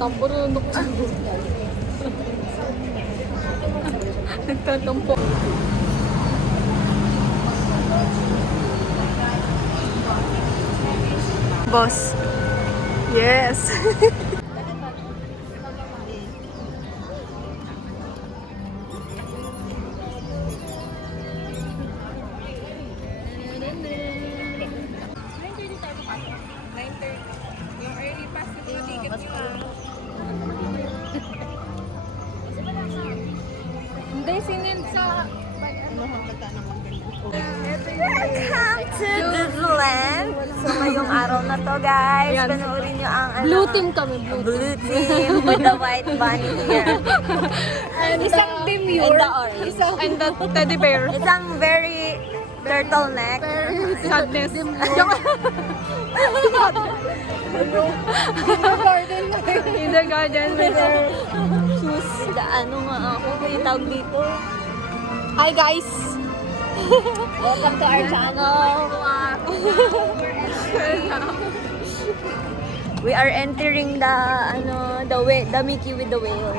Tampo na lang ako. Nagtatampo. Boss. Yes. Hindi, sinend sa... Welcome to Disneyland! So ngayong araw na to guys, Ayan. panoorin nyo ang Blue team kami, blue Blue team with the white bunny here. Isang demure. And the orange. And the teddy bear. Isang very turtleneck. Sadness. Kindergarten with their shoes. The ano nga ako, yung tawag dito. Hi guys! Welcome to our channel. We are entering the Mickey with the whale.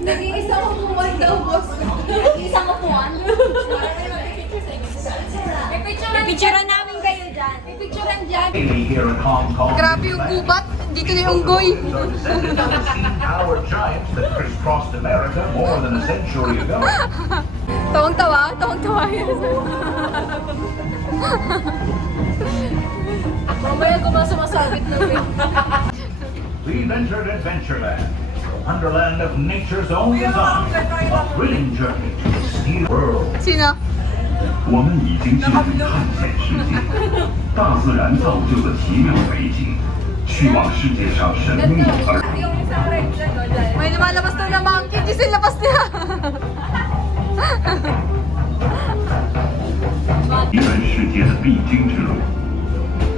Nag-iisa ko puwan daw, boss. Isang upuan. Picturean namin kayo dyan. May picturean dyan. Here in Hong Kong, Grabe yung gubat. Dito na yung unggoy. are descendants of the steam-powered giants that crisscrossed America more than a century ago. Tawang-tawa. Tawang-tawa yun. Mamaya sumasabit na rin. We've entered Adventureland, a wonderland of nature's own design, a thrilling journey to the steel world. Sino? 我们已经进入探险世界，大自然造就的奇妙美景，去往世界上神秘而 May lumalabas daw na monkey. Giselle, labas niya. 一本世界的必经之路。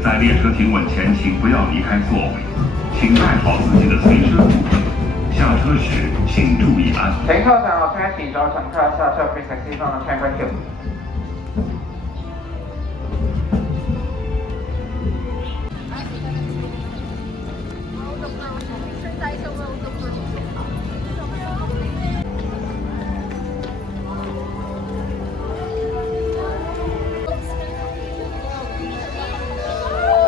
在列车停稳前，请不要离开座位，请带好自己的随身物品。下车时请注意安全。乘客上落车前，左乘客下车并系放窗关票。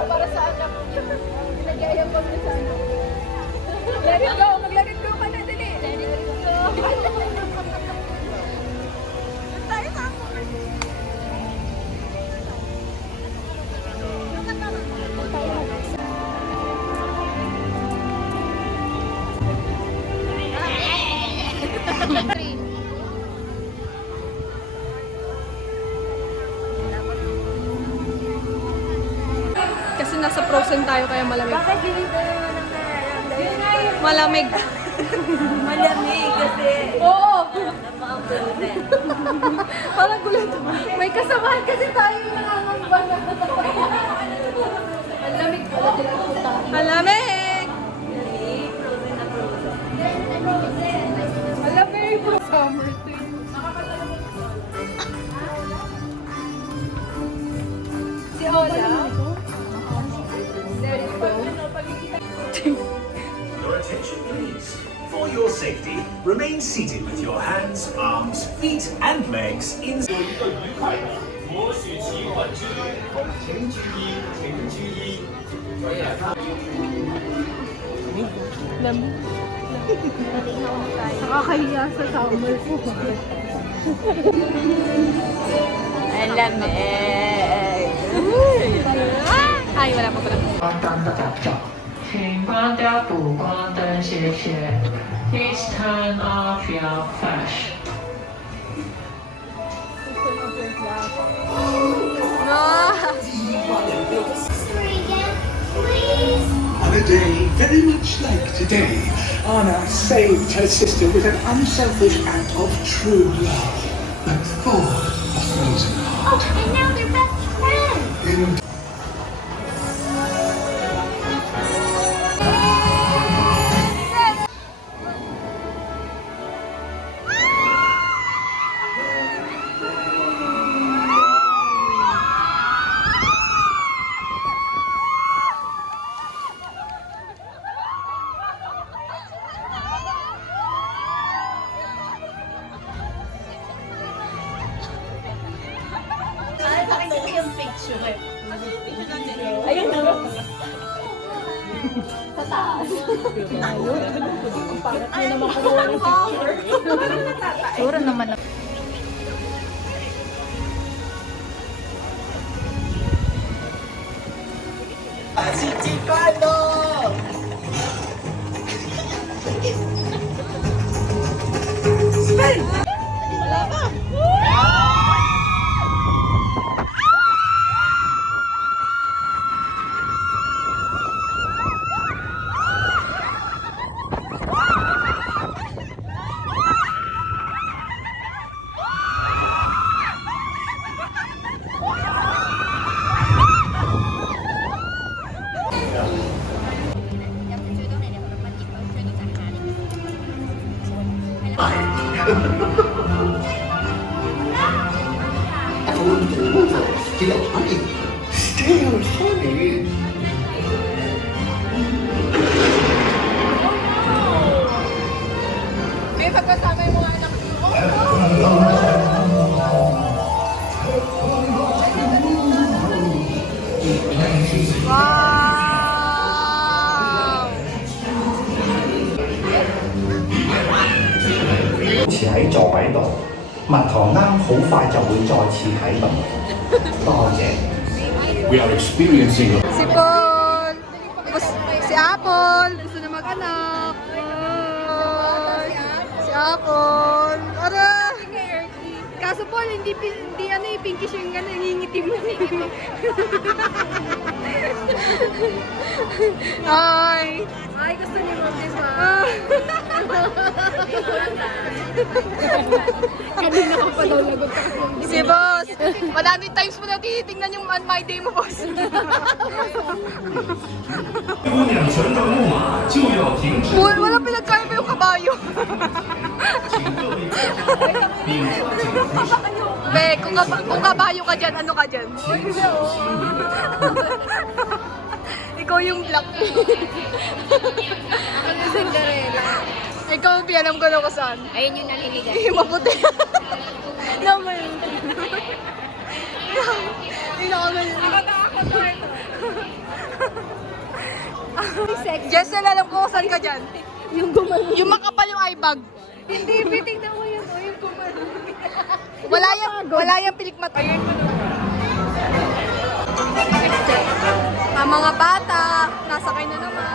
Para sa anak. Nagyayang ko na sana. Let it go. Mag-let it go ka na din eh. Let it go. Tayo sa ako. Kasi nasa Frozen tayo kaya malamig. Bakit dito naman ang nararamdaman? Malamig. Malamig kasi. Oo! Napaka-frozen. Parang gulat. May kasamahan kasi tayo yung nangangamba na. Malamig pala din ang punta. Malamig! Frozen na frozen. Malamig po. Summer thing. Si Ola. There it go. Your attention, please. For your safety, remain seated with your hands, arms, feet, and legs in. Nakakahiya sa summer po. Ang lamig. Ay, wala pa pala. 关灯的感觉，请关掉补光灯，谢谢。Please turn off your flash. On a day very much like today, Anna saved her sister with an unselfish act of true love. But for a frozen heart. Oh, and now they're best friends. Sura naman na. Still honey. May pagkasama yung mga anak mo. Wow! 持喺座位度，蜜糖啱好快就會再次啟動。多謝。We are experiencing Si Paul! Si Apple! Gusto na mag-anak! Si Apple! Ara! Kaso Paul, hindi ano eh, pinkish yung ano, nangingitim mo. Ay! Ay, gusto niyo mo, di ba? Kanina ka pa daw lagot ka. Si boss! 100 times mo na tinitingnan yung On My Day mo, boss. 姑娘乘的木马就要停止， Wala pinagkaiba yung kabayo. 请各位坐好，并抓紧扶手。 Be, kung kabayo ka dyan, ano ka dyan? Ikaw yung black. Ako na Cinderella. Ikaw, alam ko na kung saan. Ayun yung naniligan. Yung maputi. Naman. Yung nakagal. Ako to ito. Jess, alam ko kung saan ka dyan. Yung gumano. Yung makapal yung eye bag. Hindi, tingnan mo yun. O, yung gumano. Wala yung pilikmat. Ang mga bata, nasakay na naman.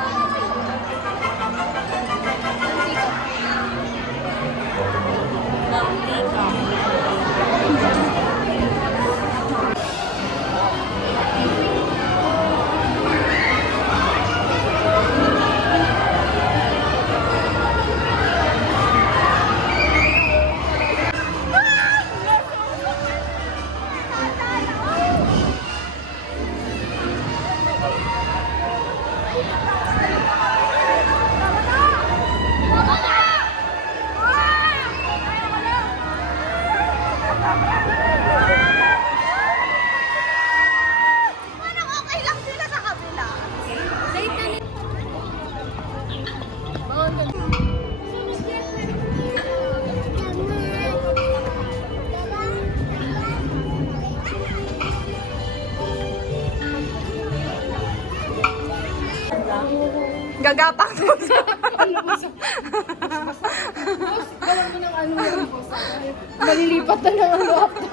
Gagapang puso. Gawan mo ng ano yung boss. Malilipat na ng ano after.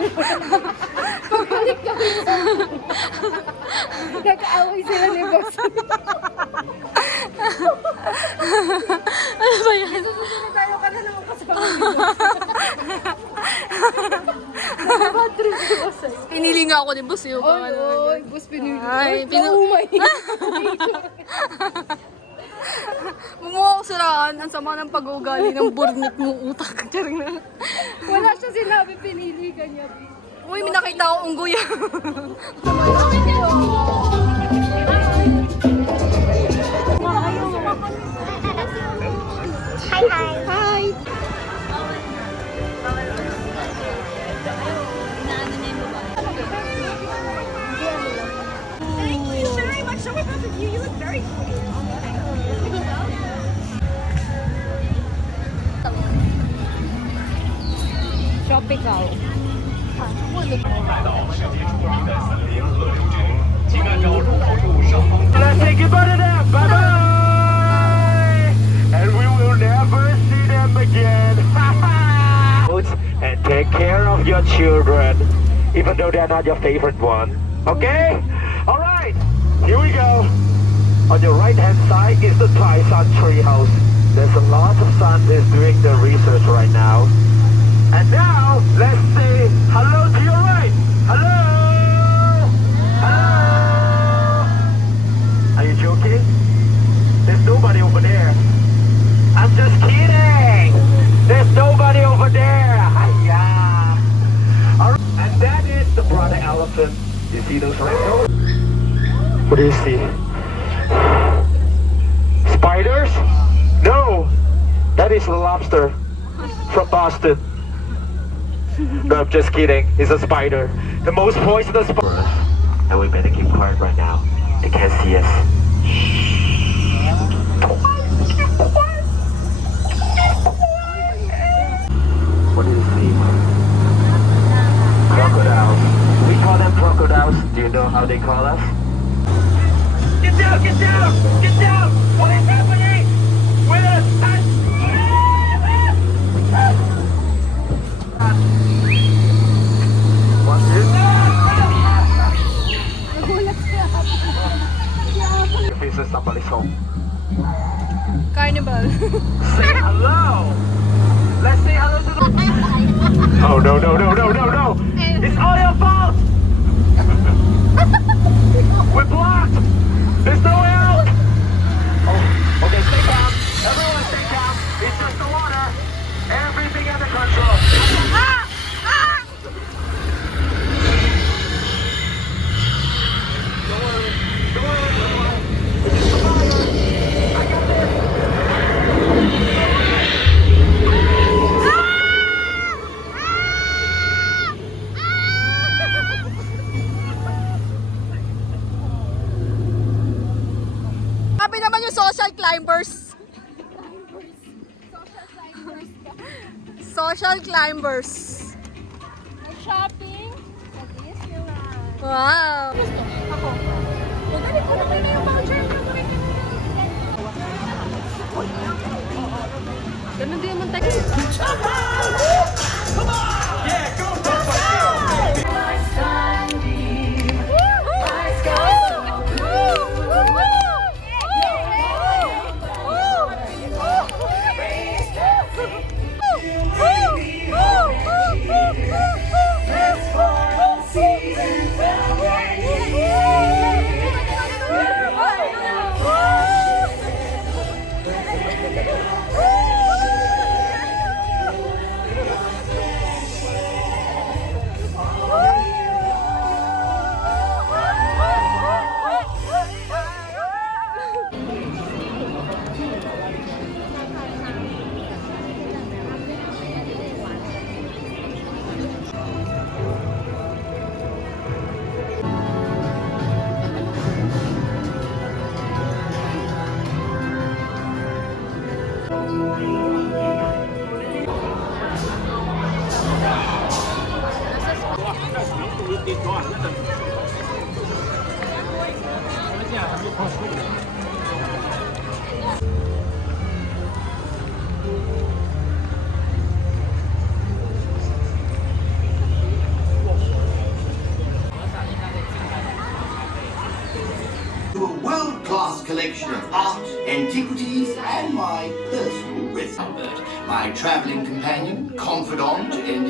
Pagbalik kami sa... Nag-aaway sila ni boss. Ano ba yan? Susunod tayo ka na naman kasama ni boss. Bad trip si boss. Pinili nga ako ni boss yung Oy, boss pinili. Ay, Naumay. Mumukha ko siraan. Ang sama ng pag-ugali ng burnit mong utak. Charing na. Wala siya sinabi, pinili ka niya. Uy, may nakita akong unggoy. Hi! Tropical. Let's say goodbye to them. Bye bye. And we will never see them again. And take care of your children, even though they're not your favorite one. Okay? All right. Here we go. On your right hand side is the Tyson treehouse. There's a lot of scientists doing the research right now. And now, let's say hello to your right. Hello. Hello. Are you joking? There's nobody over there. I'm just kidding. There's nobody over there. Hiya. All right. And that is the brother elephant. You see those rhinos? What do you see? Spiders? No. That is a lobster from Boston. No, I'm just kidding. It's a spider. The most poisonous spider. And we better keep quiet right now. They can't see us. What do you see? Crocodiles. We call them crocodiles. Do you know how they call us? Get down! Get down! Get down! What is happening? We're gonna What's this? Your face is somebody's home. Carnival. Say hello! Let's say hello to the... Oh no, no, no, no, no, no! It's all your fault! We're blocked! There's no way out! Oh, okay, stay calm. Everyone stay calm. It's just the water. Everything under control. Ah! Ah! Don't worry. Don't worry. Don't worry. It's just the fire. I got this. Sabi naman yung social climbers. Social climbers. Shopping sa Disneyland. Wow. Ako. Magaling ko naman na yung voucher na ganun din naman tayo. world-class collection of art, antiquities, and my personal rest. Albert, my travelling companion, confidant, and...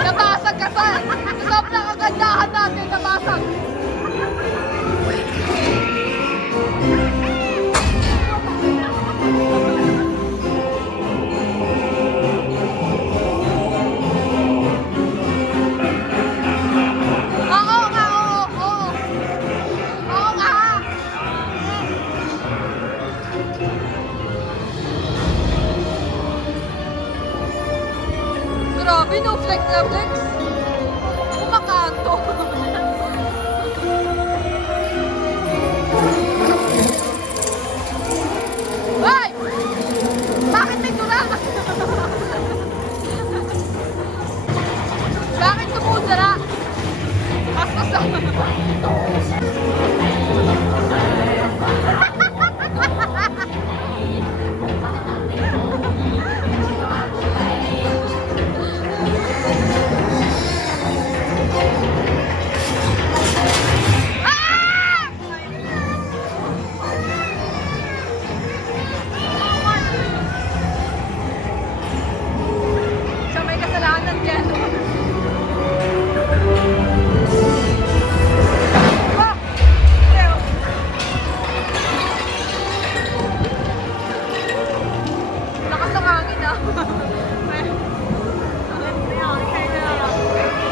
Nabasag ka sa sobrang kagandahan natin, nabasag. Oo nga, oo. Oo nga. Grabe, no flex na flex. Kumakanto. Ay! Bakit may tura? Bakit tumutara? Paspas na. Siya may kasalanan dyan. Ah! Leo. Lakas ng hangin ah.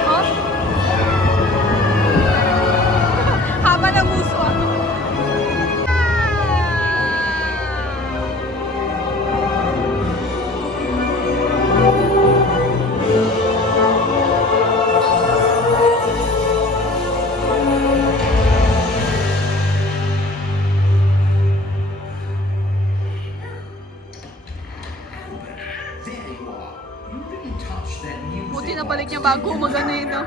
Oh? Haba ng uso ah. Buti na balik niya bago magano yun, no?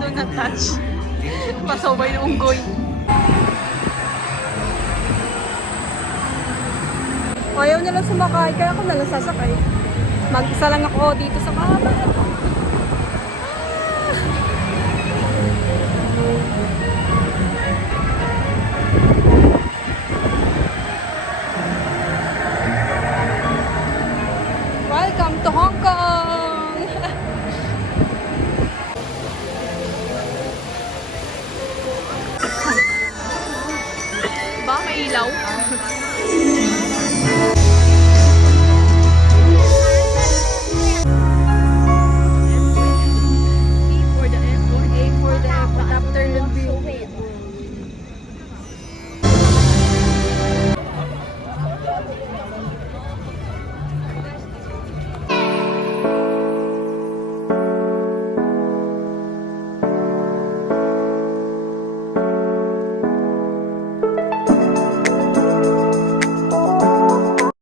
Doon na touch. Pasaway ng unggoy. Ayaw nilang sumakay, kaya ako nalang sasakay. Mag-isa lang ako dito sa baba. Welcome to Hong Kong! Ba, may ilaw?